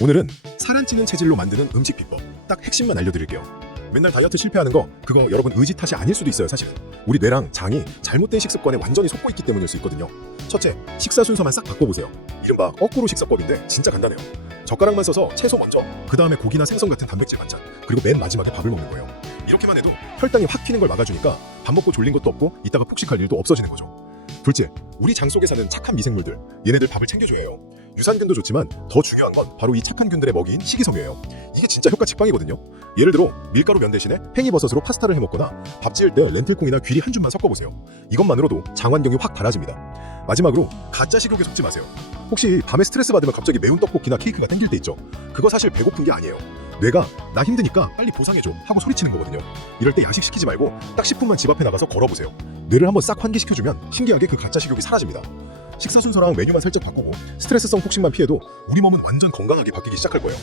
오늘은 살 안 찌는 체질로 만드는 음식 비법 딱 핵심만 알려드릴게요. 맨날 다이어트 실패하는 거 그거 여러분 의지 탓이 아닐 수도 있어요 사실은. 우리 뇌랑 장이 잘못된 식습관에 완전히 속고 있기 때문일 수 있거든요. 첫째, 식사 순서만 싹 바꿔보세요. 이른바 거꾸로 식사법인데 진짜 간단해요. 젓가락만 써서 채소 먼저, 그 다음에 고기나 생선 같은 단백질 반찬, 그리고 맨 마지막에 밥을 먹는 거예요. 이렇게만 해도 혈당이 확 튀는 걸 막아주니까 밥 먹고 졸린 것도 없고 이따가 폭식할 일도 없어지는 거죠. 둘째, 우리 장 속에 사는 착한 미생물들, 얘네들 밥을 챙겨줘야 해요. 유산균도 좋지만 더 중요한 건 바로 이 착한 균들의 먹이인 식이섬유예요. 이게 진짜 효과 직방이거든요. 예를 들어 밀가루 면 대신에 팽이버섯으로 파스타를 해 먹거나 밥 지을 때 렌틸콩이나 귀리 한 줌만 섞어 보세요. 이것만으로도 장 환경이 확 달라집니다. 마지막으로 가짜 식욕에 속지 마세요. 혹시 밤에 스트레스 받으면 갑자기 매운 떡볶이나 케이크가 땡길 때 있죠. 그거 사실 배고픈 게 아니에요. 뇌가 나 힘드니까 빨리 보상해줘 하고 소리치는 거거든요. 이럴 때 야식 시키지 말고 딱 10분만 집 앞에 나가서 걸어보세요. 뇌를 한번 싹 환기시켜주면 신기하게 그 가짜 식욕이 사라집니다. 식사 순서랑 메뉴만 살짝 바꾸고 스트레스성 폭식만 피해도 우리 몸은 완전 건강하게 바뀌기 시작할 거예요.